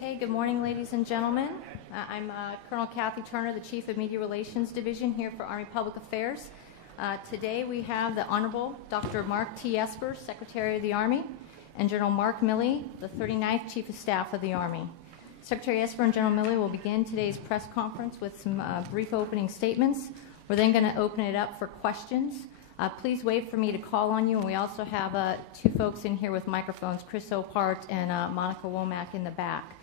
Okay, good morning, ladies and gentlemen. I'm Colonel Kathy Turner, the Chief of Media Relations Division here for Army Public Affairs. Today we have the Honorable Dr. Mark T. Esper, Secretary of the Army, and General Mark Milley, the 39th Chief of Staff of the Army. Secretary Esper and General Milley will begin today's press conference with some brief opening statements. We're then going to open it up for questions. Please wait for me to call on you, and we also have two folks in here with microphones, Chris Opart and Monica Womack in the back.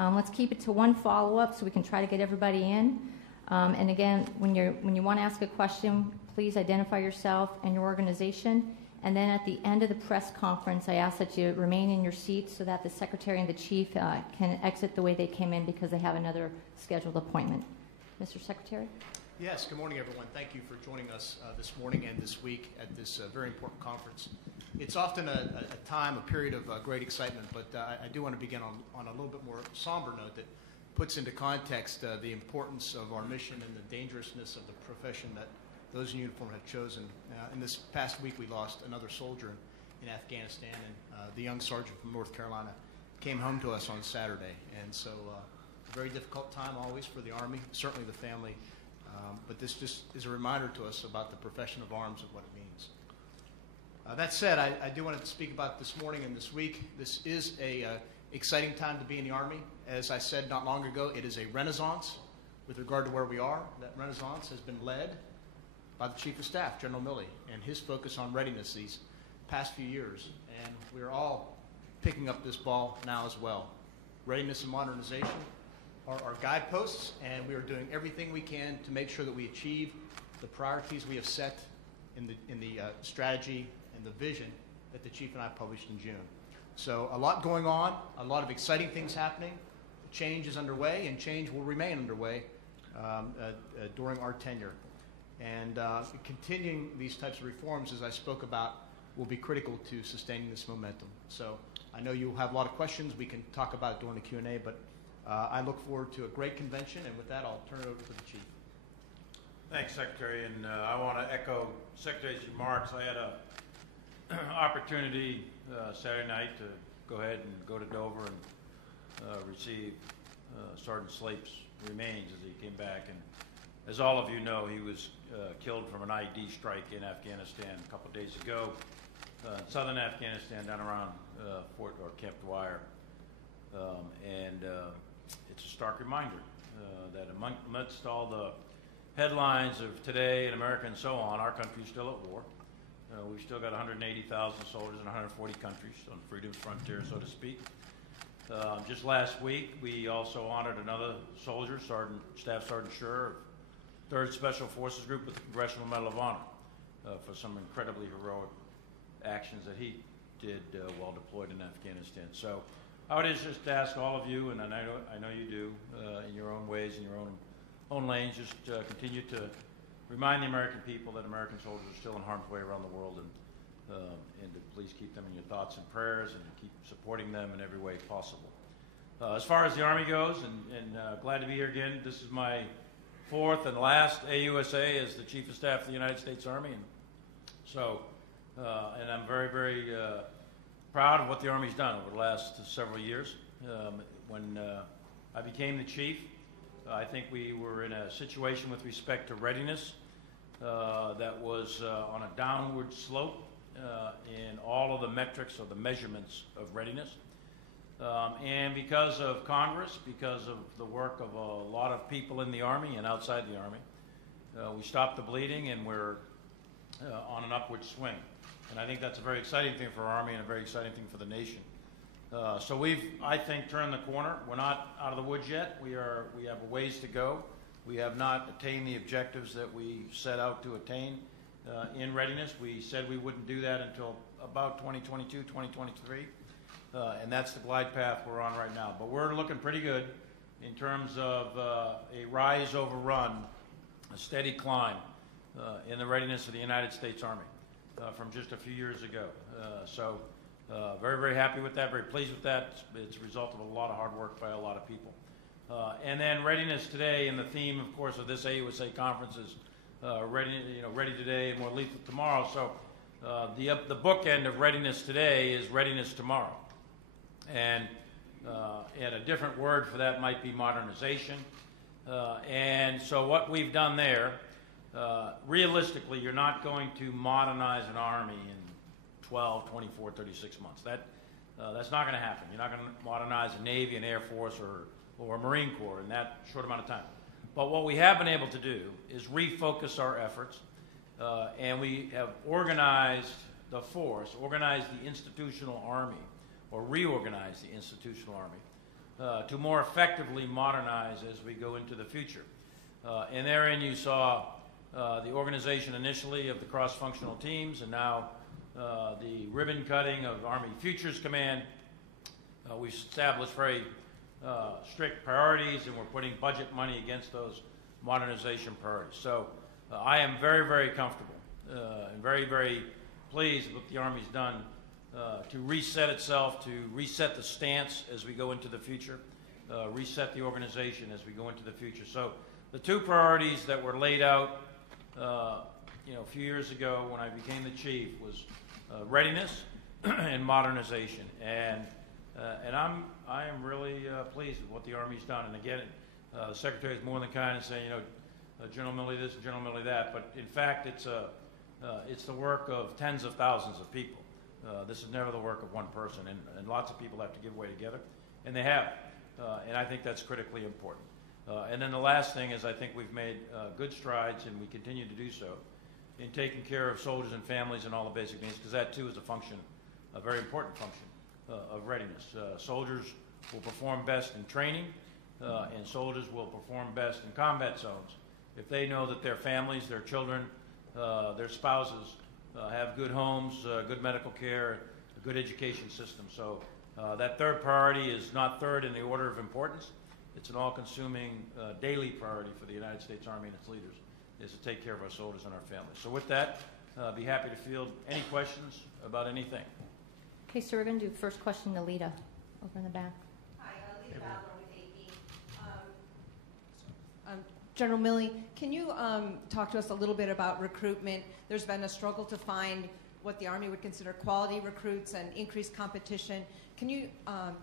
Let's keep it to one follow-up so we can try to get everybody in. And again, when you want to ask a question, please identify yourself and your organization. And then at the end of the press conference, I ask that you remain in your seats so that the Secretary and the Chief can exit the way they came in because they have another scheduled appointment. Mr. Secretary? Yes, good morning, everyone. Thank you for joining us this morning and this week at this very important conference. It's often a period of great excitement, but I do want to begin on a little bit more somber note that puts into context the importance of our mission and the dangerousness of the profession that those in uniform have chosen. In this past week, we lost another soldier in Afghanistan, and the young sergeant from North Carolina came home to us on Saturday. And so a very difficult time always for the Army, certainly the family. But this just is a reminder to us about the profession of arms and what it means. That said, I do want to speak about this morning and this week. This is a exciting time to be in the Army. As I said not long ago, it is a renaissance with regard to where we are. That renaissance has been led by the Chief of Staff, General Milley, and his focus on readiness these past few years. And we're all picking up this ball now as well. Readiness and modernization are our guideposts, and we are doing everything we can to make sure that we achieve the priorities we have set in the strategy and the vision that the Chief and I published in June. So a lot going on, a lot of exciting things happening. Change is underway, and change will remain underway during our tenure. And continuing these types of reforms, as I spoke about, will be critical to sustaining this momentum. So I know you'll have a lot of questions. We can talk about it during the Q&A, but I look forward to a great convention, and with that, I'll turn it over to the Chief. Thanks, Secretary, and I want to echo Secretary's remarks. I had an opportunity Saturday night to go ahead and go to Dover and receive Sergeant Slape's remains as he came back. And as all of you know, he was killed from an IED strike in Afghanistan a couple of days ago, in southern Afghanistan, down around Camp Dwyer. It's a stark reminder that amidst all the headlines of today in America and so on, our country is still at war. We've still got 180,000 soldiers in 140 countries on freedom's frontier, so to speak. Just last week, we also honored another soldier, Staff Sergeant Scher, 3rd Special Forces Group with the Congressional Medal of Honor for some incredibly heroic actions that he did while deployed in Afghanistan. So I would just ask all of you, and I know you do, in your own ways, in your own lanes, just continue to remind the American people that American soldiers are still in harm's way around the world, and to please keep them in your thoughts and prayers, and to keep supporting them in every way possible. As far as the Army goes, and glad to be here again. This is my 4th and last AUSA as the Chief of Staff of the United States Army, and so, and I'm very, very proud of what the Army's done over the last several years. When I became the Chief, I think we were in a situation with respect to readiness that was on a downward slope in all of the metrics or the measurements of readiness. And because of Congress, because of the work of a lot of people in the Army and outside the Army, we stopped the bleeding, and we're on an upward swing. And I think that's a very exciting thing for our Army and a very exciting thing for the nation. So we've, I think, turned the corner. We're not out of the woods yet. We have a ways to go. We have not attained the objectives that we set out to attain in readiness. We said we wouldn't do that until about 2022, 2023. And that's the glide path we're on right now. But we're looking pretty good in terms of a rise over run, a steady climb in the readiness of the United States Army from just a few years ago. Very, very happy with that, very pleased with that. It's a result of a lot of hard work by a lot of people. And then readiness today, and the theme, of course, of this AUSA conference is ready today and more lethal tomorrow. So the bookend of readiness today is readiness tomorrow. And And a different word for that might be modernization. And so what we've done there, realistically, you're not going to modernize an army in 12, 24, 36 months. That's not going to happen. You're not going to modernize a Navy, an Air Force, or a Marine Corps in that short amount of time. But what we have been able to do is refocus our efforts, and we have organized the force, organized the institutional army, or reorganized the institutional army to more effectively modernize as we go into the future. And therein you saw the organization initially of the cross-functional teams, and now the ribbon cutting of Army Futures Command. We've established very strict priorities, and we're putting budget money against those modernization priorities. So I am very, very comfortable and very, very pleased with what the Army's done to reset itself, to reset the stance as we go into the future, reset the organization as we go into the future. So the two priorities that were laid out a few years ago when I became the chief was readiness and modernization. And I am really pleased with what the Army's done. And again, the Secretary is more than kind in saying, General Milley this and General Milley that. But in fact, it's the work of tens of thousands of people. This is never the work of one person, and lots of people have to give way together, and they have. And I think that's critically important. And then the last thing is I think we've made good strides, and we continue to do so, in taking care of soldiers and families and all the basic needs, because that too is a very important function of readiness. Soldiers will perform best in training, and soldiers will perform best in combat zones if they know that their families, their children, their spouses have good homes, good medical care, a good education system. So that third priority is not third in the order of importance. It's an all-consuming daily priority for the United States Army and its leaders, is to take care of our soldiers and our families. So with that, I'll be happy to field any questions about anything. Okay, so we're going to do the first question to Lita, over in the back. Hi, Lita Ballard with AP. General Milley, can you talk to us a little bit about recruitment? There's been a struggle to find what the Army would consider quality recruits and increased competition. Can you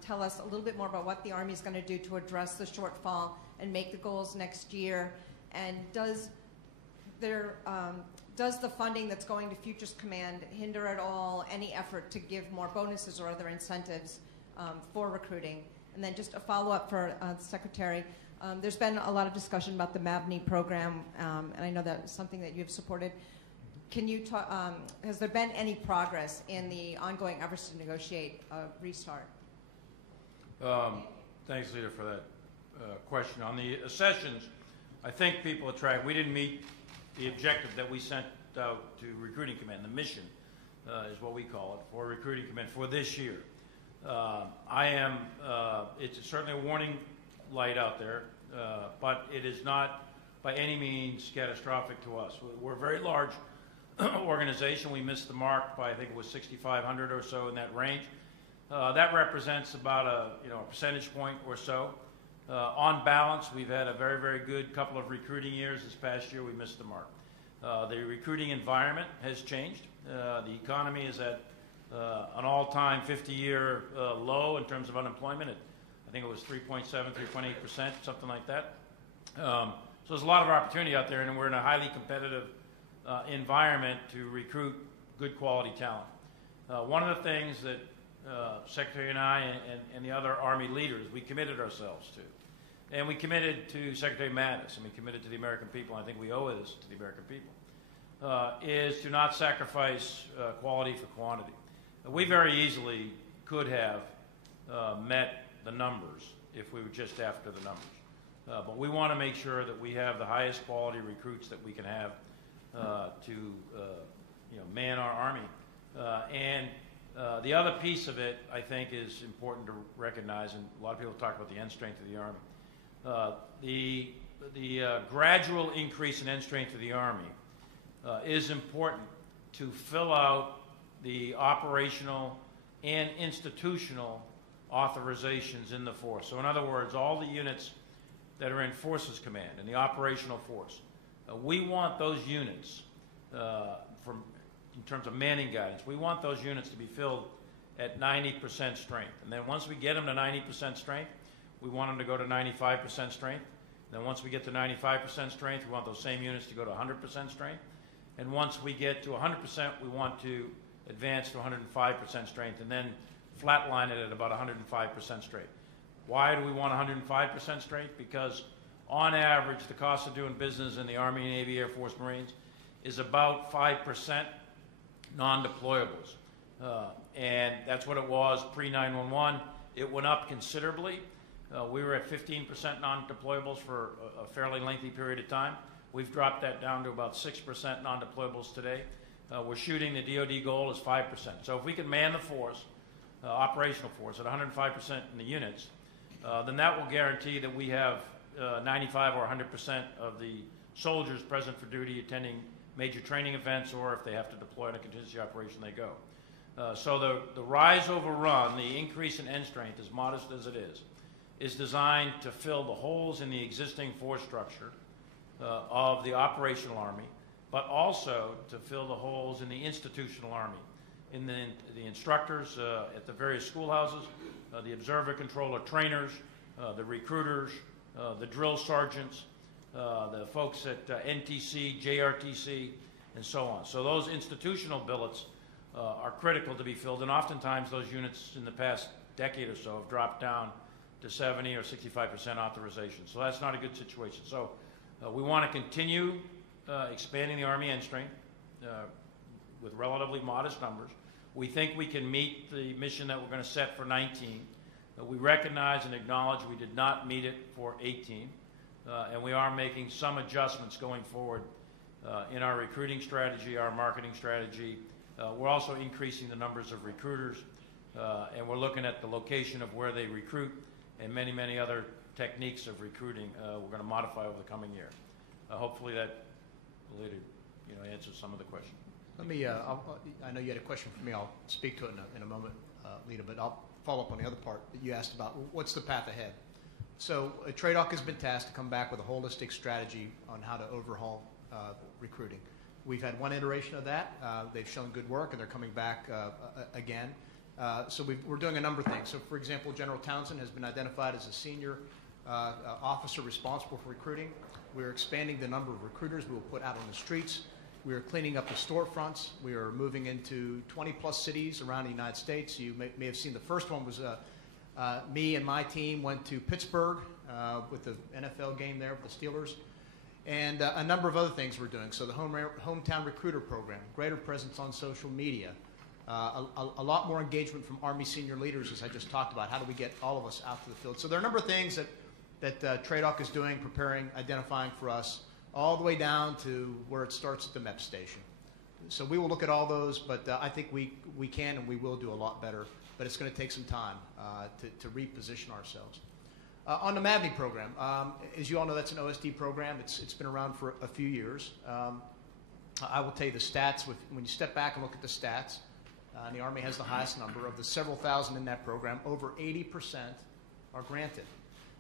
tell us a little bit more about what the Army is going to do to address the shortfall and make the goals next year? And does the funding that's going to Futures Command hinder at all any effort to give more bonuses or other incentives for recruiting? And then just a follow-up for the Secretary. There's been a lot of discussion about the MAVNI program, and I know that's something that you've supported. Can you talk, has there been any progress in the ongoing efforts to negotiate a restart? Thanks, Lita, for that question. On the accessions, I think people are tracking. We didn't meet the objective that we sent out to Recruiting Command. The mission is what we call it for Recruiting Command for this year. It's certainly a warning light out there, but it is not by any means catastrophic to us. We're a very large organization. We missed the mark by, I think it was 6,500 or so in that range. That represents about a percentage point or so. On balance, we've had a very, very good couple of recruiting years. This past year, we missed the mark. The recruiting environment has changed. The economy is at an all-time 50-year low in terms of unemployment. I think it was 3.7, 3.8%, something like that. So there's a lot of opportunity out there, and we're in a highly competitive environment to recruit good quality talent. One of the things that Secretary and I and the other Army leaders, we committed ourselves to, and we committed to Secretary Mattis, and we committed to the American people, and I think we owe this to the American people, is to not sacrifice quality for quantity. We very easily could have met the numbers if we were just after the numbers. But we want to make sure that we have the highest quality recruits that we can have to man our Army. And the other piece of it, I think, is important to recognize, and a lot of people talk about the end strength of the Army. The gradual increase in end strength of the Army is important to fill out the operational and institutional authorizations in the force. So in other words, all the units that are in Forces Command and the operational force, we want those units, in terms of manning guidance, we want those units to be filled at 90% strength. And then once we get them to 90% strength, we want them to go to 95% strength. Then once we get to 95% strength, we want those same units to go to 100% strength. And once we get to 100%, we want to advance to 105% strength and then flatline it at about 105% strength. Why do we want 105% strength? Because on average, the cost of doing business in the Army, Navy, Air Force, Marines is about 5% non-deployables. And that's what it was pre-911. It went up considerably. We were at 15% non-deployables for a fairly lengthy period of time. We've dropped that down to about 6% non-deployables today. We're shooting the DoD goal is 5%. So if we can man the force, operational force, at 105% in the units, then that will guarantee that we have 95 or 100% of the soldiers present for duty attending major training events, or if they have to deploy in a contingency operation, they go. So the rise over run, the increase in end strength, as modest as it is designed to fill the holes in the existing force structure of the operational Army, but also to fill the holes in the institutional Army, in the instructors at the various schoolhouses, the observer controller trainers, the recruiters, the drill sergeants, the folks at NTC, JRTC, and so on. So those institutional billets are critical to be filled, and oftentimes those units in the past decade or so have dropped down to 70 or 65% authorization. So that's not a good situation. So we want to continue expanding the Army end strength with relatively modest numbers. We think we can meet the mission that we're going to set for 19. We recognize and acknowledge we did not meet it for 18, and we are making some adjustments going forward in our recruiting strategy, our marketing strategy. We're also increasing the numbers of recruiters, and we're looking at the location of where they recruit and many, many other techniques of recruiting we're going to modify over the coming year. Hopefully that later answers some of the question. Let me, I know you had a question for me. I'll speak to it in a moment, Lita, but I'll follow up on the other part that you asked about. What's the path ahead? So TRADOC has been tasked to come back with a holistic strategy on how to overhaul recruiting. We've had one iteration of that. They've shown good work, and they're coming back again. So we're doing a number of things. So, for example, General Townsend has been identified as a senior officer responsible for recruiting. We're expanding the number of recruiters we will put out on the streets. We are cleaning up the storefronts. We are moving into 20-plus cities around the United States. You may have seen the first one was me and my team went to Pittsburgh with the NFL game there with the Steelers, and a number of other things we're doing. So the Hometown Recruiter Program, greater presence on social media, a lot more engagement from Army senior leaders, as I just talked about. How do we get all of us out to the field? So there are a number of things that TRADOC is doing, preparing, identifying for us, all the way down to where it starts at the MEP station. So we will look at all those, but I think we can and we will do a lot better, but it's going to take some time to reposition ourselves. On the MAVNI program, as you all know, that's an OSD program. It's been around for a few years. I will tell you the stats. When you step back and look at the stats, the Army has the highest number. Of the several thousand in that program, over 80% are granted.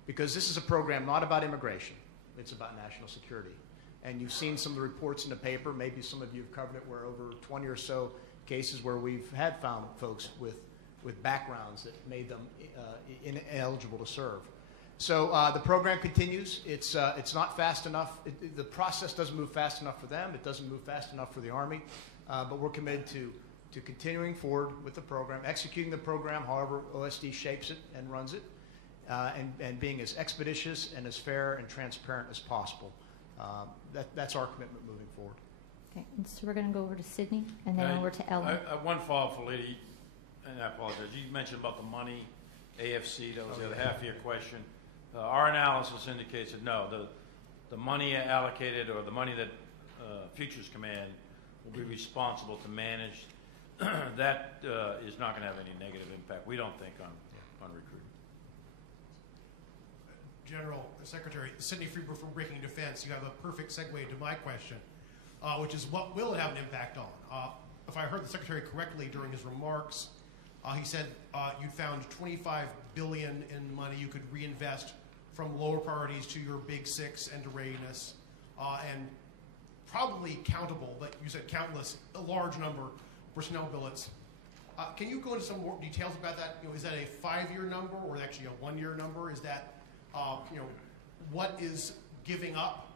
Because this is a program not about immigration. It's about national security. And you've seen some of the reports in the paper. Maybe some of you have covered it, where over 20 or so cases where we've had found folks with backgrounds that made them ineligible to serve. So the program continues. It's not fast enough. The process doesn't move fast enough for them. It doesn't move fast enough for the Army. But we're committed to continuing forward with the program, executing the program however OSD shapes it and runs it, and being as expeditious and as fair and transparent as possible. That's our commitment moving forward. Okay, and so we're going to go over to Sydney and then over to Ellen. One follow-up for Lady, and I apologize. You mentioned about the money, AFC, that was the other half of your question. Our analysis indicates that no, the money allocated or the money that Futures Command will be responsible to manage, that is not going to have any negative impact, we don't think, on recruiting. General Secretary, Sidney Freeburg from Breaking Defense, you have a perfect segue to my question, which is what will it have an impact on? If I heard the Secretary correctly during his remarks, he said you found $25 billion in money you could reinvest from lower priorities to your big six and to readiness, and probably countable, but you said countless, a large number of personnel billets Can you go into some more details about that? Is that a 5-year number or actually a 1-year number? Is that, what is giving up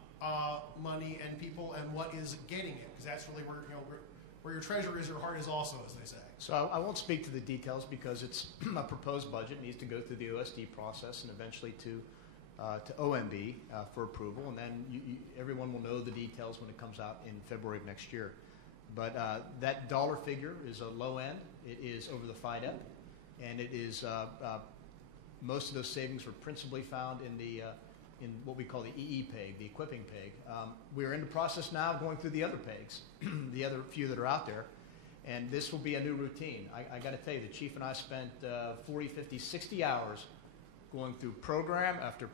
money and people, and what is gaining it? Because that's really where your treasure is, your heart is also, as they say. So I won't speak to the details because it's a proposed budget. It needs to go through the OSD process and eventually to OMB for approval, and then everyone will know the details when it comes out in February of next year. But that dollar figure is a low end. It is over the FIDEP, and it is most of those savings were principally found in what we call the EE peg, the equipping peg. We're in the process now of going through the other pegs, the other few that are out there, and this will be a new routine. I got to tell you, the chief and I spent 40, 50, 60 hours going through program after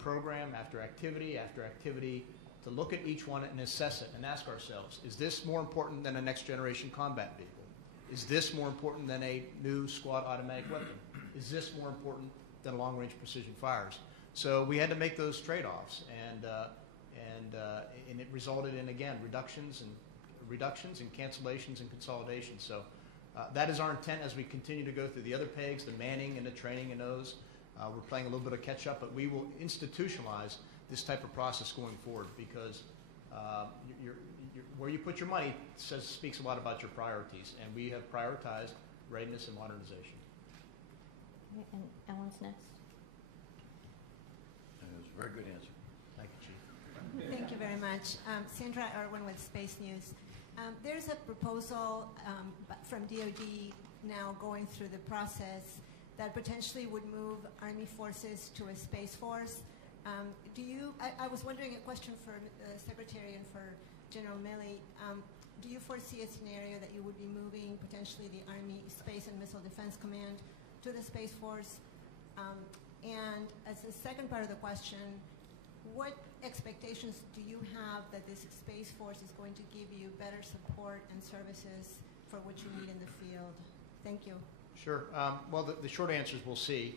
activity after activity to look at each one and assess it and ask ourselves, is this more important than a next generation combat vehicle? Is this more important than a new squad automatic weapon? Is this more important than long range precision fires? So we had to make those trade-offs, and it resulted in, again, reductions and cancellations and consolidations. So that is our intent as we continue to go through the other pegs, the manning and the training in those. We're playing a little bit of catch-up, but we will institutionalize this type of process going forward because where you put your money speaks a lot about your priorities, and we have prioritized readiness and modernization. And Ellen's next. That was a very good answer. Thank you, Chief. Thank you very much. Sandra Irwin with Space News. There's a proposal from DoD now going through the process that potentially would move Army forces to a Space Force. I was wondering, a question for the Secretary and for General Milley, do you foresee a scenario that you would be moving potentially the Army Space and Missile Defense Command to the Space Force? And as a second part of the question, what expectations do you have that this Space Force is going to give you better support and services for what you need in the field? Thank you. Sure. Well, the short answer is we'll see.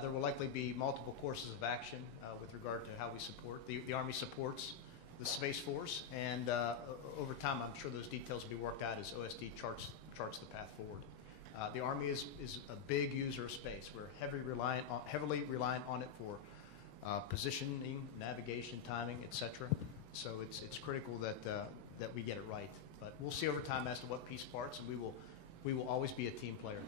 There will likely be multiple courses of action with regard to how we support. The Army supports the Space Force, and over time I'm sure those details will be worked out as OSD charts the path forward. The Army is a big user of space. We're heavily reliant on it for positioning, navigation, timing, etc. So it's critical that we get it right. But we'll see over time as to what piece parts, and we will always be a team player.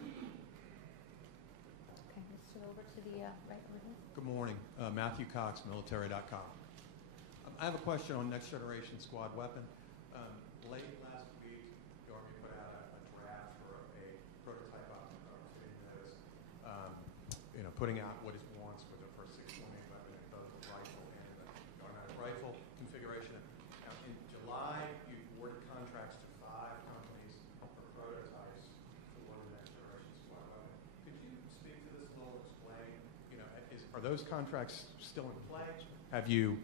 Okay, let's go over to the right over here. Good morning. Matthew Cox, military.com. I have a question on next generation squad weapon. Late last week, the Army put out a draft for a prototype option putting out what it wants for the first 6.8 weapon in both the rifle and the automatic rifle configuration. Now, in July, you awarded contracts to 5 companies for prototypes for the next generation squad weapon. Could you speak to this a little, explain, are those contracts still in play? Have you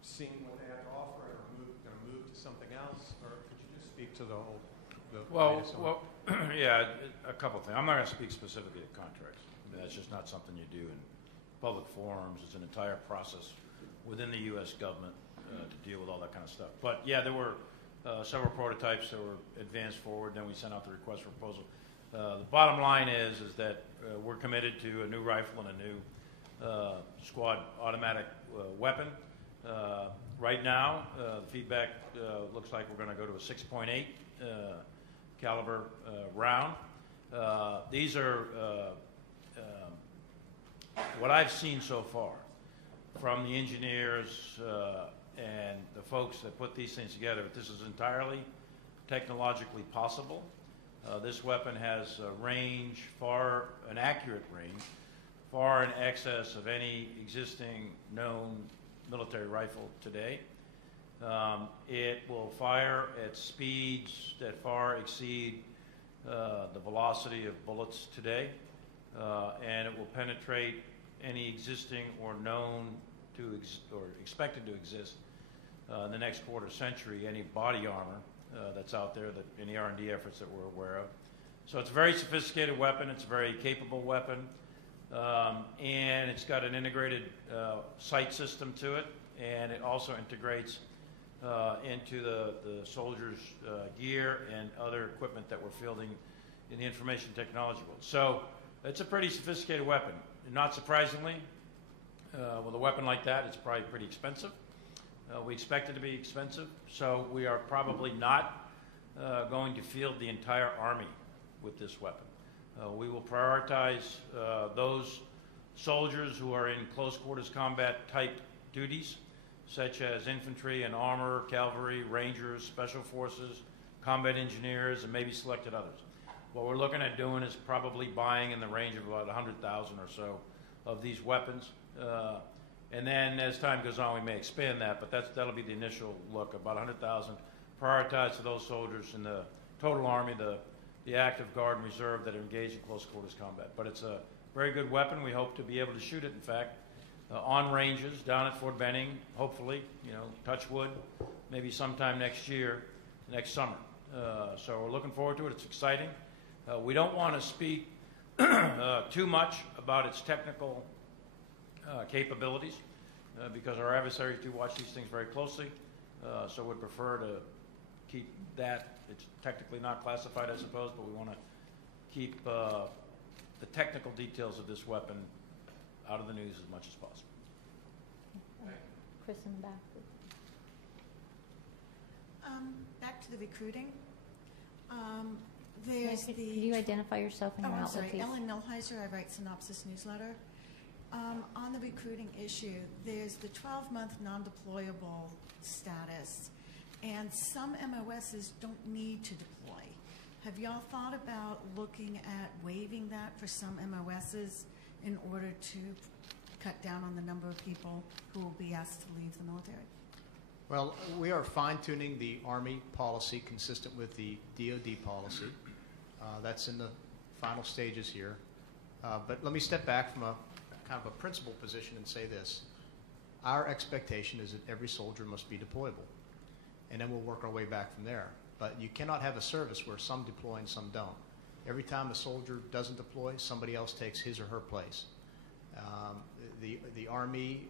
seen what they have to offer and are going to move to something else? Or could you just speak to the latest on it? Yeah, a couple of things. I'm not going to speak specifically to contracts. I mean, that's just not something you do in public forums. It's an entire process within the U.S. government to deal with all that kind of stuff. But yeah, there were several prototypes that were advanced forward. Then we sent out the request for proposal. The bottom line is that we're committed to a new rifle and a new squad automatic weapon. Right now, the feedback looks like we're going to go to a 6.8 caliber round. These are what I've seen so far from the engineers and the folks that put these things together. This is entirely technologically possible. This weapon has a range, an accurate range, far in excess of any existing known military rifle today. It will fire at speeds that far exceed the velocity of bullets today, and it will penetrate any existing or known or expected to exist in the next quarter century, any body armor that's out there, any R&D efforts that we're aware of. So it's a very sophisticated weapon. It's a very capable weapon. And it's got an integrated sight system to it, and it also integrates into the soldiers' gear and other equipment that we're fielding in the information technology world. So it's a pretty sophisticated weapon. Not surprisingly, with a weapon like that, it's probably pretty expensive. We expect it to be expensive, so we are probably not going to field the entire Army with this weapon. We will prioritize those soldiers who are in close quarters combat type duties, such as infantry and armor, cavalry, rangers, special forces, combat engineers, and maybe selected others. What we're looking at doing is probably buying in the range of about 100,000 or so of these weapons. And then as time goes on, we may expand that, but that'll be the initial look, about 100,000 prioritized to those soldiers in the total Army, the active guard and reserve that are engaged in close quarters combat. But it's a very good weapon. We hope to be able to shoot it, in fact, on ranges down at Fort Benning, hopefully, touch wood, maybe sometime next summer. So we're looking forward to it. It's exciting. We don't want to speak too much about its technical capabilities because our adversaries do watch these things very closely. So we'd prefer to keep that. It's technically not classified, I suppose, but we want to keep the technical details of this weapon out of the news as much as possible. Chris in the back, please. Back to the recruiting. Can you identify yourself and your I'm outlet, sorry. please? Ellen Milheiser, I write Synopsis Newsletter. On the recruiting issue, there's the 12-month non-deployable status, and some MOSs don't need to deploy. Have y'all thought about looking at waiving that for some MOSs in order to cut down on the number of people who will be asked to leave the military? Well, we are fine-tuning the Army policy consistent with the DoD policy. That's in the final stages here. But let me step back from a kind of a principled position and say this. Our expectation is that every soldier must be deployable, and then we'll work our way back from there. But you cannot have a service where some deploy and some don't. Every time a soldier doesn't deploy, somebody else takes his or her place. The Army,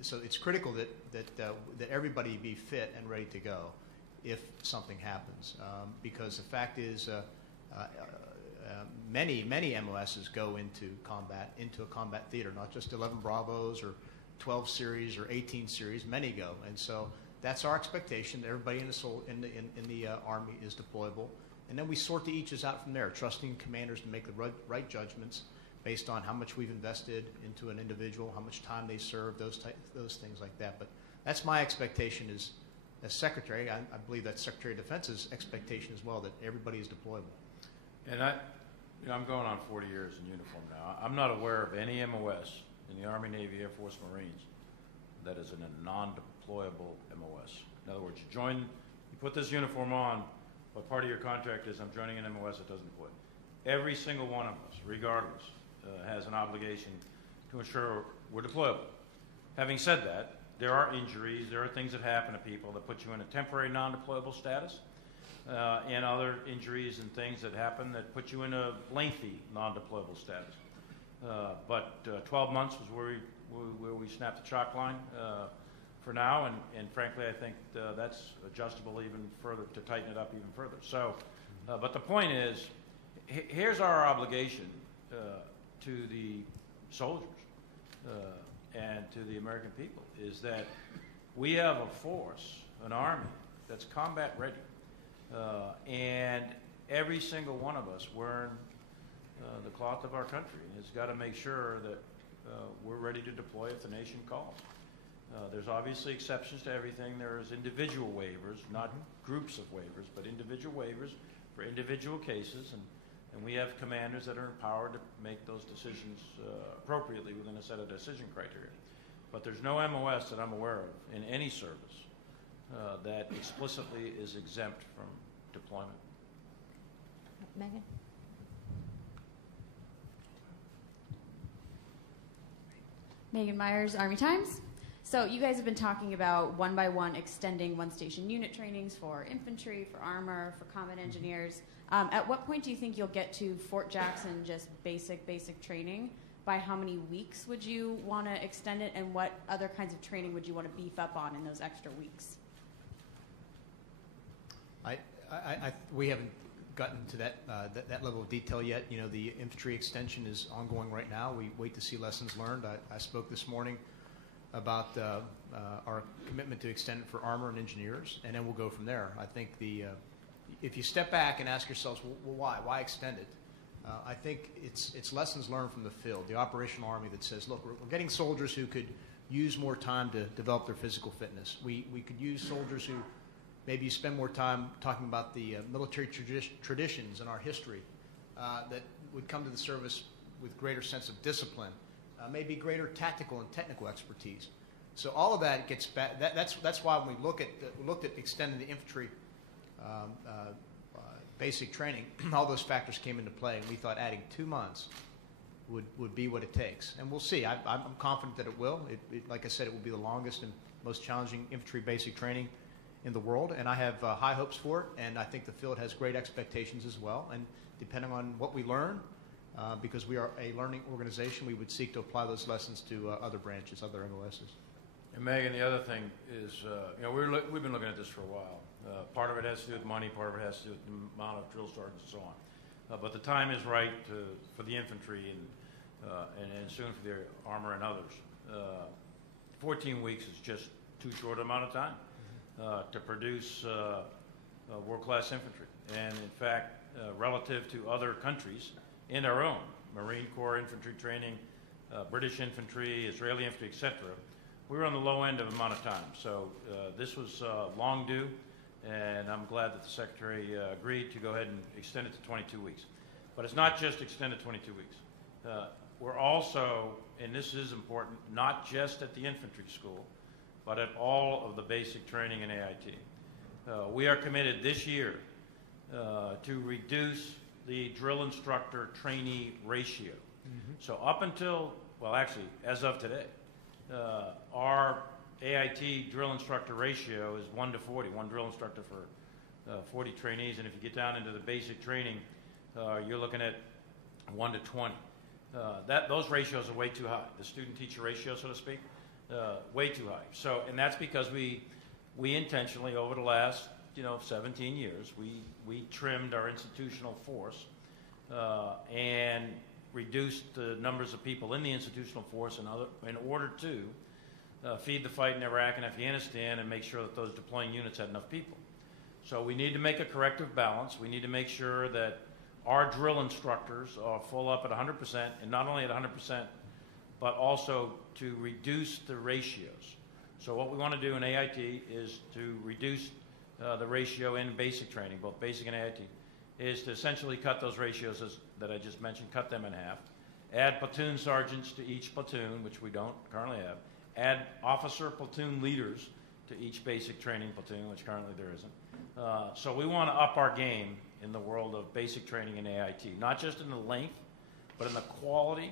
so it's critical that everybody be fit and ready to go if something happens. Because the fact is, many MOSs go into a combat theater, not just 11 Bravos or 12 series or 18 series. Many go, and so that's our expectation. That everybody in the Army is deployable, and then we sort the eaches out from there, trusting commanders to make the right judgments based on how much we've invested into an individual, how much time they serve, those things like that. But that's my expectation as Secretary. I believe that's Secretary of Defense's expectation as well, that everybody is deployable. And I'm going on 40 years in uniform now. I'm not aware of any MOS in the Army, Navy, Air Force, Marines that is in a non-deployable MOS. In other words, you put this uniform on, but part of your contract is I'm joining an MOS that doesn't deploy. Every single one of us, regardless, has an obligation to ensure we're deployable. Having said that, there are injuries, there are things that happen to people that put you in a temporary non-deployable status, and other injuries and things that happen that put you in a lengthy non-deployable status. But 12 months was where we snapped the chalk line for now, and frankly, I think that's adjustable even further to tighten it up even further. So, but the point is, here's our obligation to the soldiers and to the American people, is that we have a force, an Army, that's combat ready. And every single one of us wearing the cloth of our country has got to make sure that we're ready to deploy if the nation calls. There's obviously exceptions to everything. There's individual waivers, not groups of waivers, but individual waivers for individual cases. And we have commanders that are empowered to make those decisions appropriately within a set of decision criteria. But there's no MOS that I'm aware of in any service that explicitly is exempt from deployment. Megan? Megan Myers, Army Times. So you guys have been talking about one by one extending one-station unit trainings for infantry, for armor, for combat engineers. At what point do you think you'll get to Fort Jackson, just basic training? By how many weeks would you want to extend it, and what other kinds of training would you want to beef up on in those extra weeks? We haven't gotten to that level of detail yet. You know, the infantry extension is ongoing right now. We wait to see lessons learned. I spoke this morning about our commitment to extend it for armor and engineers, and then we'll go from there. I think if you step back and ask yourselves, well, why extend it? I think it's lessons learned from the field, the operational Army that says, look, we're getting soldiers who could use more time to develop their physical fitness. We could use soldiers who maybe spend more time talking about the military traditions and our history that would come to the service with greater sense of discipline, maybe greater tactical and technical expertise. So all of that gets back. That's why when we looked at extending the infantry basic training, all those factors came into play, and we thought adding 2 months would be what it takes. And we'll see. I'm confident that it will. Like I said, it will be the longest and most challenging infantry basic training in the world, and I have high hopes for it, and I think the field has great expectations as well. And depending on what we learn, because we are a learning organization, we would seek to apply those lessons to other branches, other MOSs. And Megan, the other thing is, we've been looking at this for a while. Part of it has to do with money, part of it has to do with the amount of drill sergeants and so on. But the time is right for the infantry and soon for the armor and others. 14 weeks is just too short an amount of time to produce world-class infantry. And in fact, relative to other countries in our own, Marine Corps infantry training, British infantry, Israeli infantry, etc., we were on the low end of amount of time. So this was long due, and I'm glad that the Secretary agreed to go ahead and extend it to 22 weeks. But it's not just extended 22 weeks. We're also, and this is important, not just at the infantry school, but at all of the basic training in AIT. We are committed this year to reduce the drill instructor trainee ratio. Mm-hmm. So up until, well actually, as of today, our AIT drill instructor ratio is 1 to 40, one drill instructor for 40 trainees, and if you get down into the basic training, you're looking at 1 to 20. Those ratios are way too high, the student-teacher ratio, so to speak, way too high. So, and that's because we intentionally, over the last 17 years, we trimmed our institutional force and reduced the numbers of people in the institutional force in order to feed the fight in Iraq and Afghanistan and make sure that those deploying units had enough people. So we need to make a corrective balance. We need to make sure that our drill instructors are full up at 100%, and not only at 100%, but also to reduce the ratios. So what we want to do in AIT is to reduce the ratio in basic training, both basic and AIT, is to essentially cut those ratios that I just mentioned, cut them in half, add platoon sergeants to each platoon, which we don't currently have, add officer platoon leaders to each basic training platoon, which currently there isn't. So we want to up our game in the world of basic training in AIT, not just in the length, but in the quality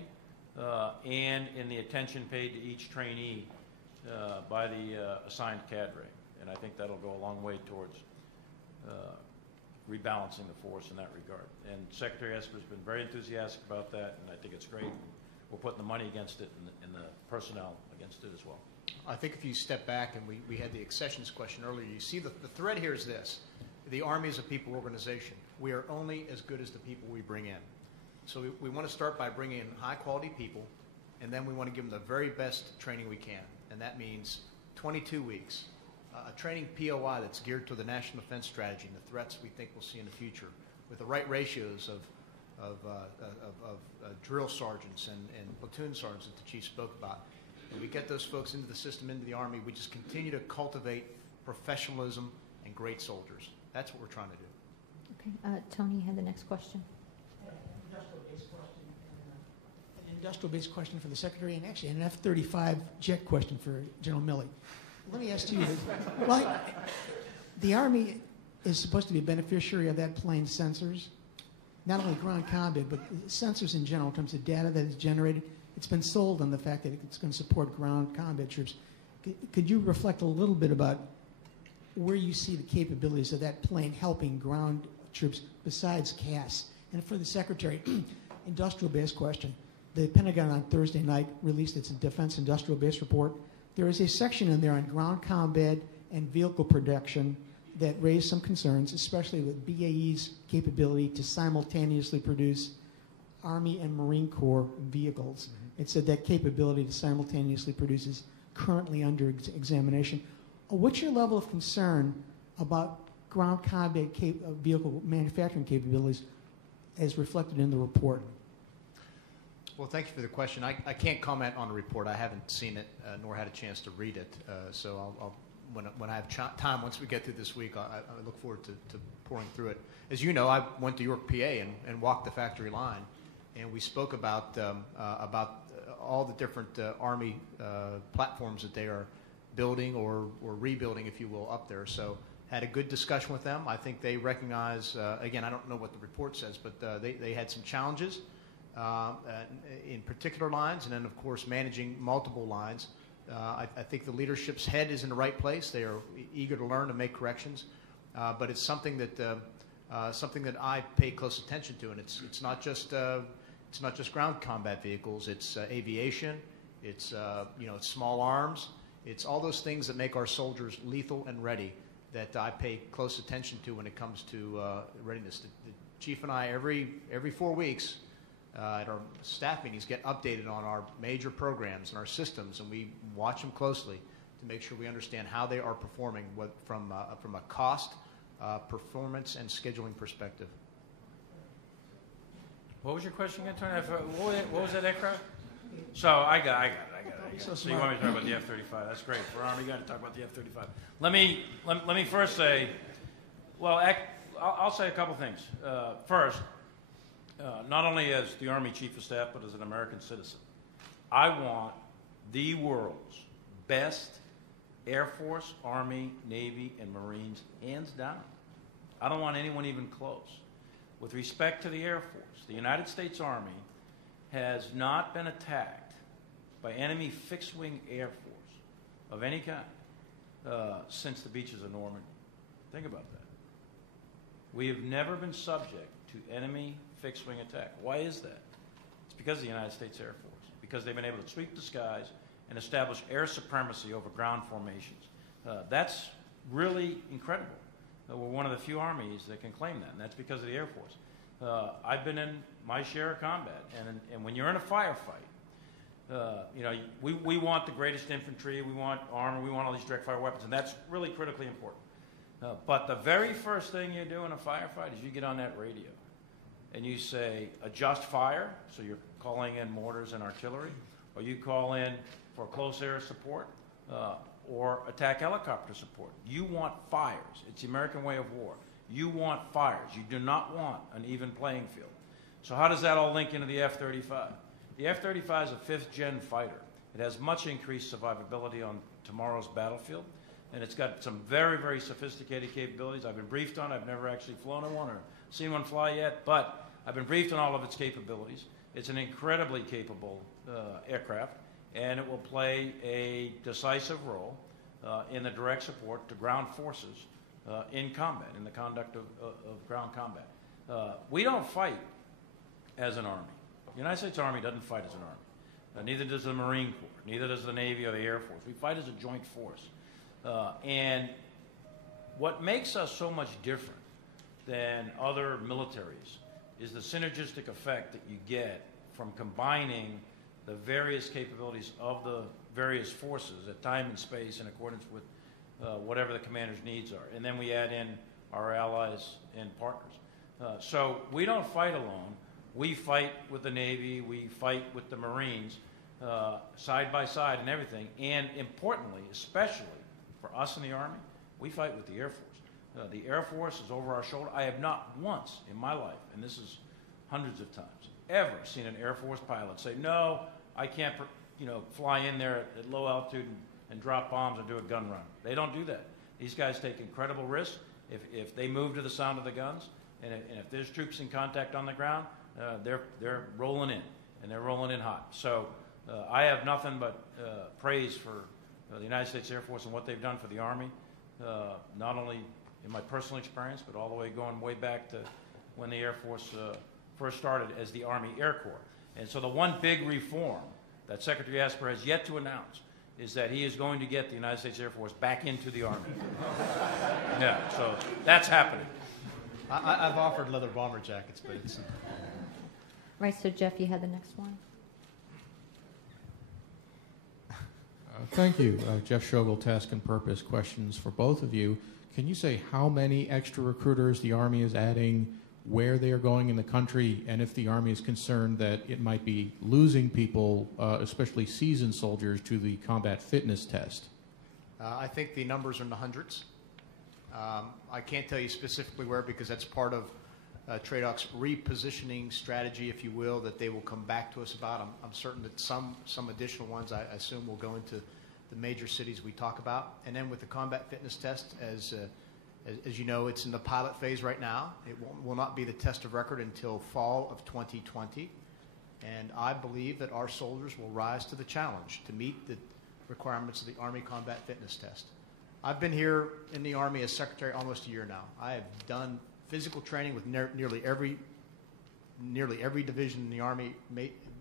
and in the attention paid to each trainee by the assigned cadre. And I think that'll go a long way towards rebalancing the force in that regard. And Secretary Esper has been very enthusiastic about that, and I think it's great. We're putting the money against it and the personnel against it as well. I think if you step back, and we had the accessions question earlier, you see the thread here is this. The Army is a people organization. We are only as good as the people we bring in. So we want to start by bringing in high-quality people, and then we want to give them the very best training we can. And that means 22 weeks, a training POI that's geared to the national defense strategy and the threats we think we'll see in the future, with the right ratios of drill sergeants and platoon sergeants that the chief spoke about. And we get those folks into the system, into the Army. We just continue to cultivate professionalism and great soldiers. That's what we're trying to do. Okay, Tony had the next question. An industrial-based question for the Secretary, and actually an F-35 jet question for General Milley. Let me ask you, well, the Army is supposed to be a beneficiary of that plane's sensors, not only ground combat, but sensors in general in terms of data that is generated. It's been sold on the fact that it's going to support ground combat troops. Could you reflect a little bit about where you see the capabilities of that plane helping ground troops besides CAS? And for the Secretary, industrial-based question. The Pentagon on Thursday night released its Defense Industrial Base Report. There is a section in there on ground combat and vehicle production that raised some concerns, especially with BAE's capability to simultaneously produce Army and Marine Corps vehicles. It said that capability to simultaneously produce is currently under examination. What's your level of concern about ground combat vehicle manufacturing capabilities as reflected in the report? Well, thank you for the question. I can't comment on the report. I haven't seen it nor had a chance to read it. So I'll when I have time, once we get through this week, I look forward to pouring through it. As you know, I went to York, PA, and walked the factory line, and we spoke about all the different Army platforms that they are building or rebuilding, if you will, up there. So had a good discussion with them. I think they recognize, again, I don't know what the report says, but they had some challenges in particular lines, and then, of course, managing multiple lines. I think the leadership's head is in the right place. They are eager to learn and make corrections, but it's something that I pay close attention to, and it's not just ground combat vehicles. It's aviation. It's it's small arms. It's all those things that make our soldiers lethal and ready that I pay close attention to when it comes to readiness. The chief and I every 4 weeks at our staff meetings get updated on our major programs and our systems, and we watch them closely to make sure we understand how they are performing from a cost, performance, and scheduling perspective. What was your question again, Tony? What was that aircraft? So I got it. So you want me to talk about the F-35? That's great. For Army, you got to talk about the F-35. Let me first say, well, I'll say a couple things. First, not only as the Army Chief of Staff, but as an American citizen, I want the world's best Air Force, Army, Navy, and Marines, hands down. I don't want anyone even close. With respect to the Air Force, the United States Army has not been attacked by enemy fixed-wing Air Force of any kind since the beaches of Normandy. Think about that. We have never been subject to enemy fixed-wing attack. Why is that? It's because of the United States Air Force, because they've been able to sweep the skies and establish air supremacy over ground formations. That's really incredible. We're one of the few armies that can claim that, and that's because of the Air Force. I've been in my share of combat, and when you're in a firefight, we want the greatest infantry, we want armor, we want all these direct fire weapons, and that's really critically important. But the very first thing you do in a firefight is you get on that radio, and you say, adjust fire, so you're calling in mortars and artillery, or you call in for close air support, or attack helicopter support. You want fires. It's the American way of war. You want fires. You do not want an even playing field. So how does that all link into the F-35? The F-35 is a fifth-gen fighter. It has much increased survivability on tomorrow's battlefield, and it's got some very, very sophisticated capabilities. I've been briefed on. I've never actually flown in one or seen one fly yet, but I've been briefed on all of its capabilities. It's an incredibly capable aircraft, and it will play a decisive role in the direct support to ground forces in combat, in the conduct of ground combat. We don't fight as an army. The United States Army doesn't fight as an army. Neither does the Marine Corps. Neither does the Navy or the Air Force. We fight as a joint force. And what makes us so much different than other militaries is the synergistic effect that you get from combining the various capabilities of the various forces at time and space in accordance with whatever the commander's needs are. And then we add in our allies and partners. So we don't fight alone. We fight with the Navy. We fight with the Marines side by side and everything. And importantly, especially for us in the Army, we fight with the Air Force. The Air Force is over our shoulder. I have not once in my life, and this is hundreds of times, ever seen an Air Force pilot say, no, I can't fly in there at low altitude and drop bombs and do a gun run. They don't do that. These guys take incredible risks. If they move to the sound of the guns, and if there's troops in contact on the ground, they're rolling in, and they're rolling in hot. So I have nothing but praise for the United States Air Force and what they've done for the Army, not only in my personal experience, but all the way going way back to when the Air Force first started as the Army Air Corps. And so the one big reform that Secretary Esper has yet to announce is that he is going to get the United States Air Force back into the Army. Yeah, so that's happening. I've offered leather bomber jackets, but it's... Right, so Jeff, you had the next one. Thank you. Jeff Schogel, Task and Purpose. Questions for both of you. Can you say how many extra recruiters the Army is adding, where they are going in the country, and if the Army is concerned that it might be losing people, especially seasoned soldiers, to the combat fitness test? I think the numbers are in the hundreds. I can't tell you specifically where because that's part of TRADOC's repositioning strategy, if you will, that they will come back to us about. I'm certain that some additional ones, I assume, will go into the major cities we talk about. And then with the combat fitness test, as you know, it's in the pilot phase right now. It will not be the test of record until fall of 2020. And I believe that our soldiers will rise to the challenge to meet the requirements of the Army combat fitness test. I've been here in the Army as secretary almost a year now. I have done physical training with nearly every division in the Army,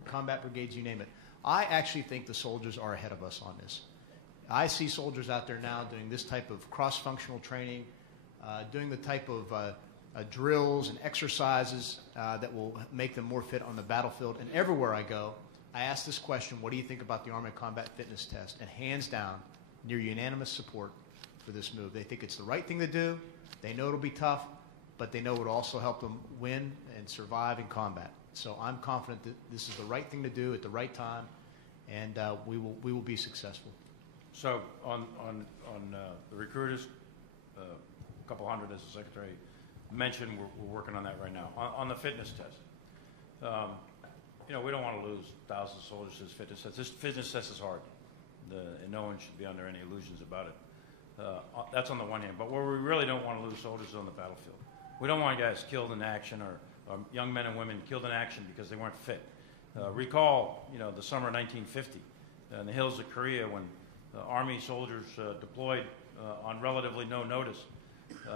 combat brigades, you name it. I actually think the soldiers are ahead of us on this. I see soldiers out there now doing this type of cross-functional training, doing the type of drills and exercises that will make them more fit on the battlefield. And everywhere I go, I ask this question: what do you think about the Army combat fitness test? And hands down, near unanimous support for this move. They think it's the right thing to do. They know it'll be tough, but they know it will also help them win and survive in combat. So I'm confident that this is the right thing to do at the right time, and we will be successful. So on the recruiters, a couple hundred, as the Secretary mentioned, we're working on that right now. On the fitness test, we don't want to lose thousands of soldiers to this fitness test. This fitness test is hard, and no one should be under any illusions about it. That's on the one hand. But where we really don't want to lose soldiers is on the battlefield. We don't want guys killed in action or young men and women killed in action because they weren't fit. Recall, the summer of 1950 in the hills of Korea when Army soldiers deployed on relatively no notice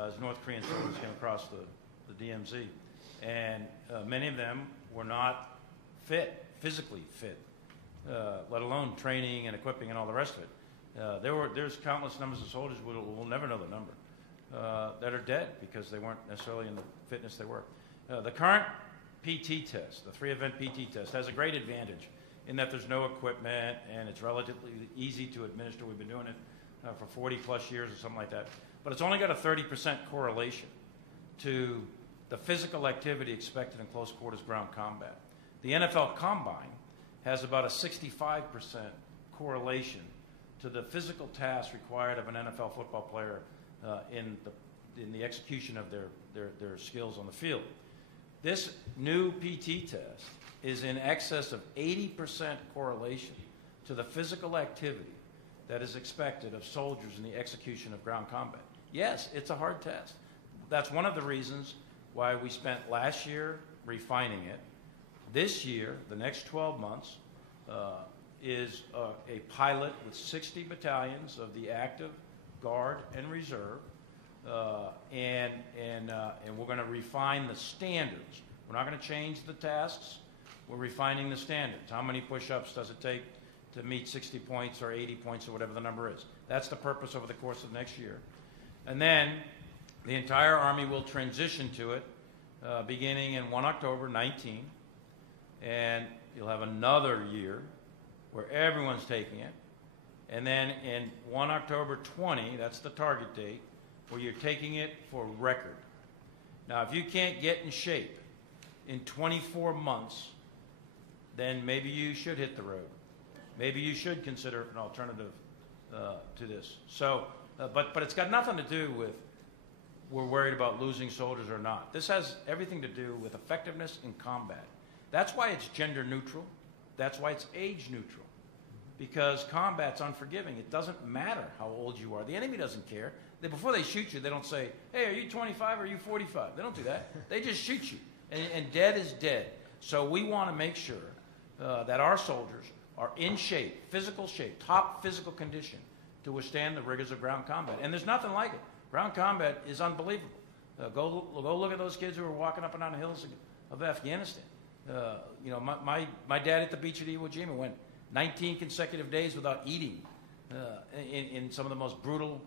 as North Korean soldiers came across the DMZ. And many of them were not fit, physically fit, let alone training and equipping and all the rest of it. There's countless numbers of soldiers, we'll never know the number, that are dead because they weren't necessarily in the fitness they were. The current PT test, the 3-event PT test, has a great advantage in that there's no equipment and it's relatively easy to administer. We've been doing it for 40 plus years or something like that. But it's only got a 30% correlation to the physical activity expected in close quarters ground combat. The NFL Combine has about a 65% correlation to the physical tasks required of an NFL football player in the execution of their skills on the field. This new PT test is in excess of 80% correlation to the physical activity that is expected of soldiers in the execution of ground combat. Yes, it's a hard test. That's one of the reasons why we spent last year refining it. This year, the next 12 months, is a pilot with 60 battalions of the active, guard, and reserve. And we're going to refine the standards. We're not going to change the tasks. We're refining the standards. How many push-ups does it take to meet 60 points or 80 points or whatever the number is? That's the purpose over the course of next year. And then the entire Army will transition to it beginning in 1 October 19. And you'll have another year where everyone's taking it. And then in 1 October 20, that's the target date, where you're taking it for record. Now, if you can't get in shape in 24 months, then maybe you should hit the road. Maybe you should consider an alternative to this. So, but it's got nothing to do with we're worried about losing soldiers or not. This has everything to do with effectiveness in combat. That's why it's gender neutral. That's why it's age neutral. Because combat's unforgiving. It doesn't matter how old you are. The enemy doesn't care. Before they shoot you, they don't say, hey, are you 25 or are you 45? They don't do that. They just shoot you. And dead is dead. So we want to make sure that our soldiers are in shape, physical shape, top physical condition to withstand the rigors of ground combat. And there's nothing like it. Ground combat is unbelievable. Go look at those kids who are walking up and down the hills of Afghanistan. My dad at the beach at Iwo Jima went 19 consecutive days without eating in some of the most brutal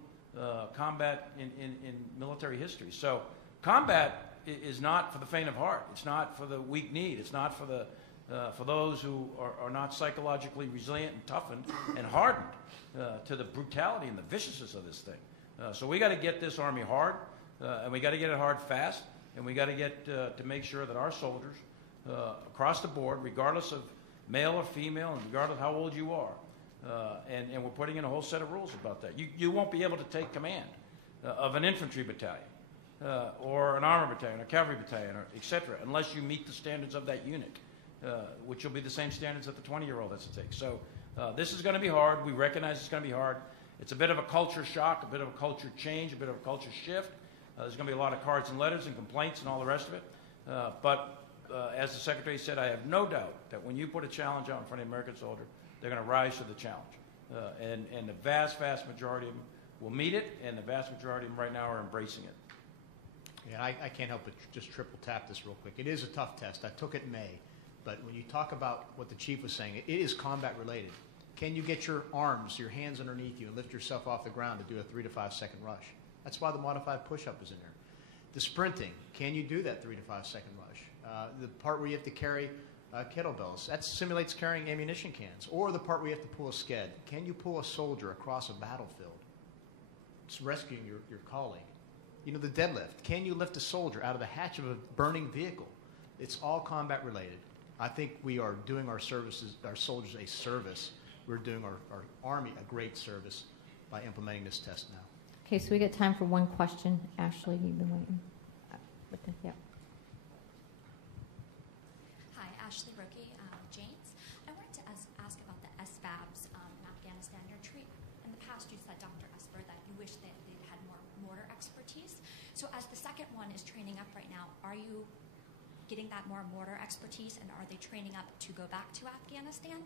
combat in military history. So combat is not for the faint of heart. It's not for the weak-kneed. It's not for those who are not psychologically resilient and toughened and hardened to the brutality and the viciousness of this thing. So we got to get this Army hard, and we got to get it hard fast, and we got to get to make sure that our soldiers across the board, regardless of male or female, and regardless of how old you are, and we're putting in a whole set of rules about that. You won't be able to take command of an infantry battalion or an armor battalion or cavalry battalion, or et cetera, unless you meet the standards of that unit, which will be the same standards that the 20-year-old has to take. So this is going to be hard. We recognize it's going to be hard. It's a bit of a culture shock, a bit of a culture change, a bit of a culture shift. There's going to be a lot of cards and letters and complaints and all the rest of it. But as the Secretary said, I have no doubt that when you put a challenge out in front of the American soldier, they're going to rise to the challenge. And the vast, vast majority of them will meet it, and the vast majority of them right now are embracing it. Yeah, I can't help but just triple tap this real quick. It is a tough test. I took it in May. But when you talk about what the chief was saying, it is combat related. Can you get your arms, your hands underneath you, and lift yourself off the ground to do a 3 to 5 second rush? That's why the modified push-up is in there. The sprinting, can you do that 3 to 5 second rush? The part where you have to carry kettlebells, that simulates carrying ammunition cans. Or the part where you have to pull a sked. Can you pull a soldier across a battlefield? It's rescuing your colleague. You know, the deadlift. Can you lift a soldier out of the hatch of a burning vehicle? It's all combat related. I think we are doing our soldiers a service. We're doing our Army a great service by implementing this test now. Okay, so we got time for one question. Ashley, you've been waiting. Yeah. Hi, Ashley Rookie, James. I wanted to ask about the SFABs in Afghanistan. In the past, you said, Dr. Esper, that you wish that they had more mortar expertise. So as the second one is training up right now, are you getting that more mortar expertise, and are they training up to go back to Afghanistan?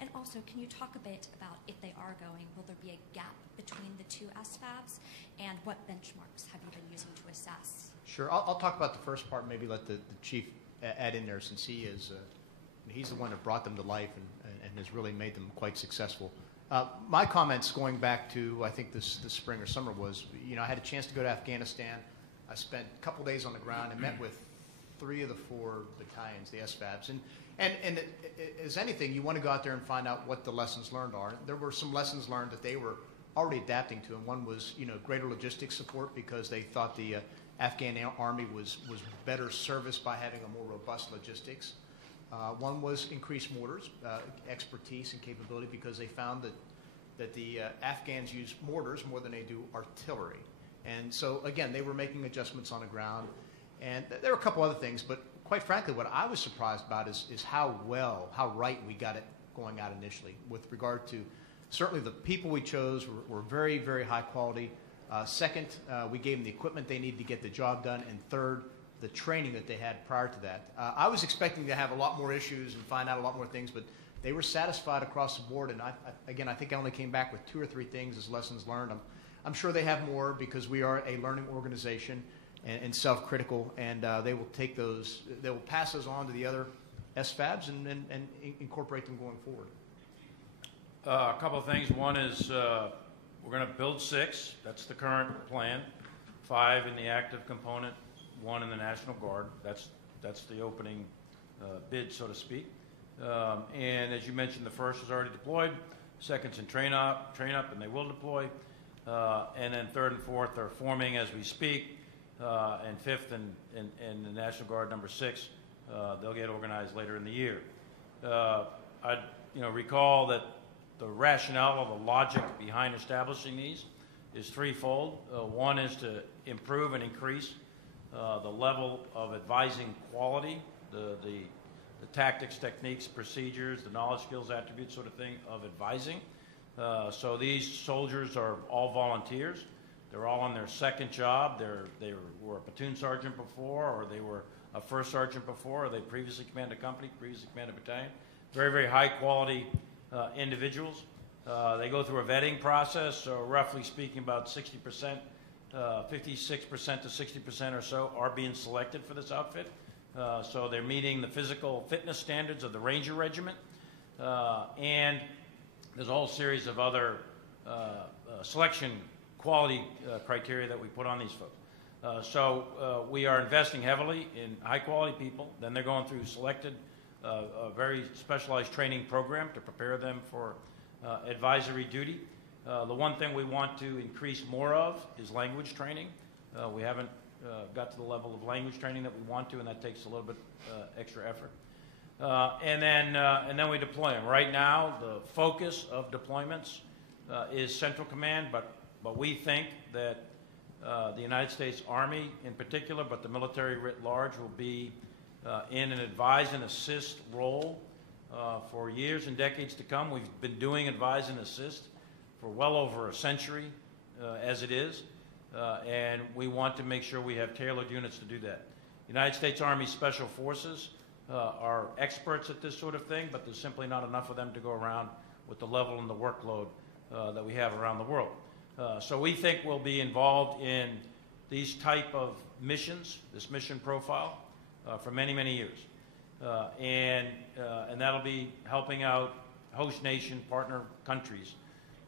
And also, can you talk a bit about if they are going, will there be a gap between the two SFABs, and what benchmarks have you been using to assess? Sure. I'll talk about the first part, maybe let the chief add in there, since he's the one that brought them to life and has really made them quite successful. My comments going back to, I think this spring or summer was, I had a chance to go to Afghanistan. I spent a couple days on the ground and met with 3 of the 4 battalions, the SFABs. And as anything, you want to go out there and find out what the lessons learned are. There were some lessons learned that they were already adapting to, and one was, greater logistics support, because they thought the Afghan Army was better serviced by having a more robust logistics. One was increased mortars, expertise and capability, because they found that the Afghans use mortars more than they do artillery. And so, again, they were making adjustments on the ground. And there were a couple other things, but quite frankly, what I was surprised about is how right we got it going out initially with regard to, certainly the people we chose were very, very high quality. Second, we gave them the equipment they needed to get the job done. And third, the training that they had prior to that. I was expecting to have a lot more issues and find out a lot more things, but they were satisfied across the board. And I think I only came back with 2 or 3 things as lessons learned. I'm sure they have more, because we are a learning organization and self-critical, and they will take those, they will pass those on to the other SFABs and incorporate them going forward. A couple of things. One is we're going to build 6. That's the current plan. 5 in the active component, 1 in the National Guard. That's the opening bid, so to speak. And as you mentioned, the first is already deployed. Second's in train up, and they will deploy. And then 3rd and 4th are forming as we speak. And 5th and the National Guard number 6, they'll get organized later in the year. I'd recall that the rationale or the logic behind establishing these is threefold. One is to improve and increase the level of advising quality, the tactics, techniques, procedures, the knowledge, skills, attributes, sort of thing of advising. So these soldiers are all volunteers. They're all on their second job. They were a platoon sergeant before, or they were a first sergeant before, or they previously commanded a company, previously commanded a battalion. Very, very high quality individuals. They go through a vetting process, so roughly speaking about 60%, 56% to 60% or so are being selected for this outfit. So they're meeting the physical fitness standards of the Ranger Regiment. And there's a whole series of other selection quality criteria that we put on these folks. So we are investing heavily in high-quality people. Then they're going through selected, a very specialized training program to prepare them for advisory duty. The one thing we want to increase more of is language training. We haven't got to the level of language training that we want to, and that takes a little bit extra effort. And then we deploy them. Right now, the focus of deployments is Central Command, but we think that the United States Army in particular, but the military writ large, will be in an advise and assist role for years and decades to come. We've been doing advise and assist for well over a century as it is, and we want to make sure we have tailored units to do that. United States Army Special Forces are experts at this sort of thing, but there's simply not enough of them to go around with the level and the workload that we have around the world. So we think we'll be involved in these type of missions, this mission profile, for many, many years. And that'll be helping out host nation partner countries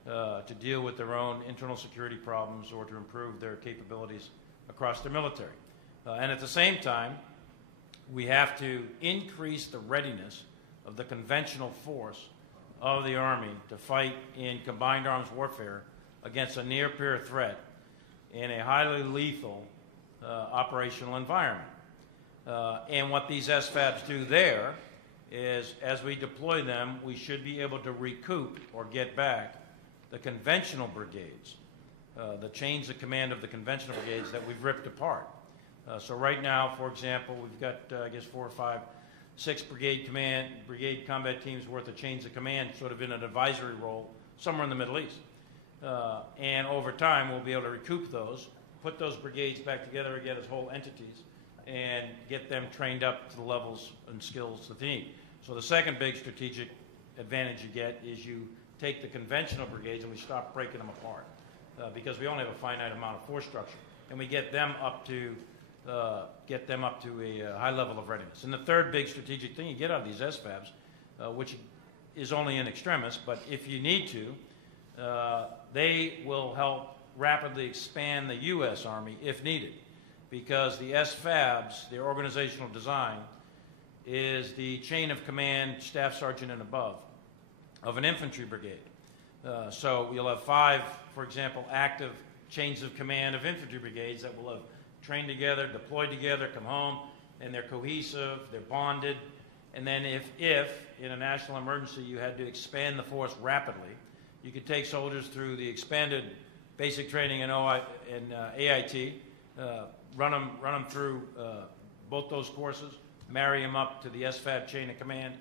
to deal with their own internal security problems or to improve their capabilities across their military. And at the same time, we have to increase the readiness of the conventional force of the Army to fight in combined arms warfare against a near-peer threat in a highly lethal operational environment. And what these SFABs do there is, as we deploy them, we should be able to recoup or get back the conventional brigades, the chains of command of the conventional brigades that we've ripped apart. So right now, for example, we've got, I guess, 4 or 5, 6 brigade combat teams worth of chains of command sort of in an advisory role somewhere in the Middle East. And over time, we'll be able to recoup those, put those brigades back together again as whole entities, and get them trained up to the levels and skills that they need. So the second big strategic advantage you get is you take the conventional brigades and we stop breaking them apart because we only have a finite amount of force structure, and we get them up to a high level of readiness. And the third big strategic thing you get out of these SFABs, which is only in extremis, but if you need to, they will help rapidly expand the U.S. Army if needed, because the SFABs, their organizational design, is the chain of command, staff sergeant and above, of an infantry brigade. So you'll have 5, for example, active chains of command of infantry brigades that will have trained together, deployed together, come home, and they're cohesive, they're bonded. And then if in a national emergency you had to expand the force rapidly, you could take soldiers through the expanded basic training in AIT, run them through both those courses, marry them up to the SFAB chain of command,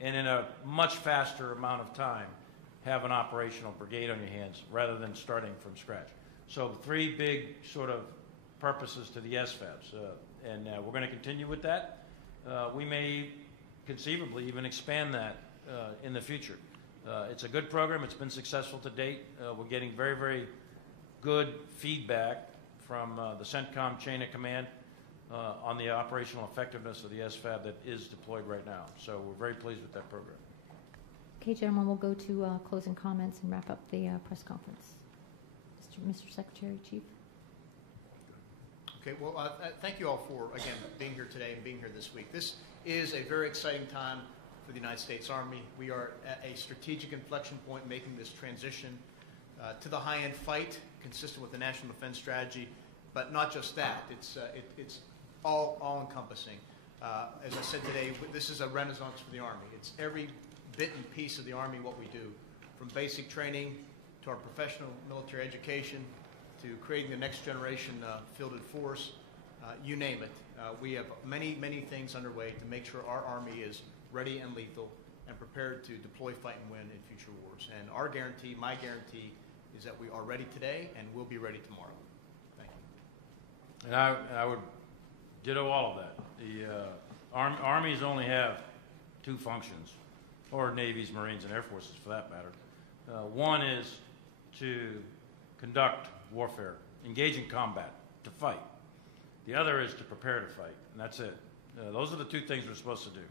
and in a much faster amount of time have an operational brigade on your hands rather than starting from scratch. So 3 big sort of purposes to the SFABs, and we're going to continue with that. We may conceivably even expand that in the future. It's a good program. It's been successful to date. We're getting very, very good feedback from the CENTCOM chain of command on the operational effectiveness of the SFAB that is deployed right now. So we're very pleased with that program. Okay, gentlemen, we'll go to closing comments and wrap up the press conference. Mr. Secretary, Chief. Okay, well, thank you all for, again, being here today and being here this week. This is a very exciting time for the United States Army. We are at a strategic inflection point making this transition to the high-end fight consistent with the National Defense Strategy, but not just that. It's all-encompassing. As I said today, this is a renaissance for the Army. It's every bit and piece of the Army what we do, from basic training to our professional military education to creating the next generation fielded force, you name it. We have many, many things underway to make sure our Army is ready and lethal and prepared to deploy, fight, and win in future wars. And our guarantee, my guarantee, is that we are ready today and we'll be ready tomorrow. Thank you. And I would ditto all of that. The Armies only have 2 functions, or Navies, Marines, and Air Forces for that matter. One is to conduct warfare, engage in combat, to fight. The other is to prepare to fight, and that's it. Those are the 2 things we're supposed to do.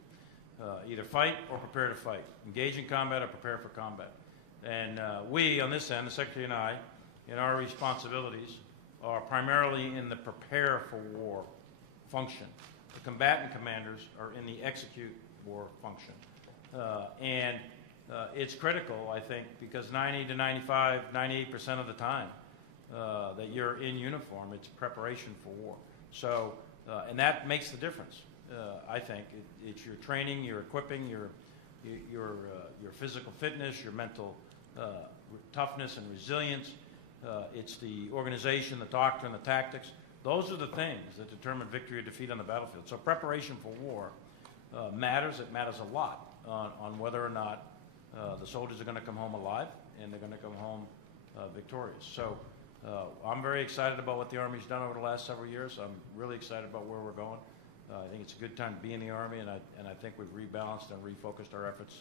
Either fight or prepare to fight. Engage in combat or prepare for combat. And we, on this end, the Secretary and I, in our responsibilities, are primarily in the prepare for war function. The combatant commanders are in the execute war function. And it's critical, I think, because 90 to 95, 98% of the time that you're in uniform, it's preparation for war. So, and that makes the difference, I think. It's your training, your equipping, your physical fitness, your mental toughness and resilience. It's the organization, the doctrine, the tactics. Those are the things that determine victory or defeat on the battlefield. So preparation for war matters. It matters a lot on whether or not the soldiers are going to come home alive and they're going to come home victorious. So I'm very excited about what the Army's done over the last several years. I'm really excited about where we're going. I think it's a good time to be in the Army, and I think we've rebalanced and refocused our efforts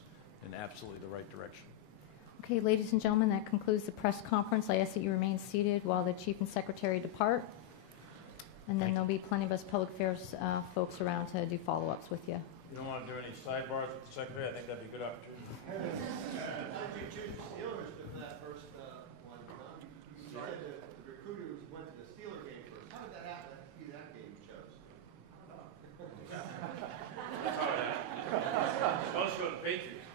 in absolutely the right direction. Okay, ladies and gentlemen, that concludes the press conference. I ask that you remain seated while the Chief and Secretary depart. And then there'll be plenty of us public affairs folks around to do follow-ups with you. You don't want to do any sidebars with the Secretary? I think that'd be a good opportunity. How did you choose the Steelers for that first one, Tom? You said that the recruiters went to the Steeler game first. How did that happen? That be that game you chose? I don't know. That's how it happened. Supposed to go to the Patriots.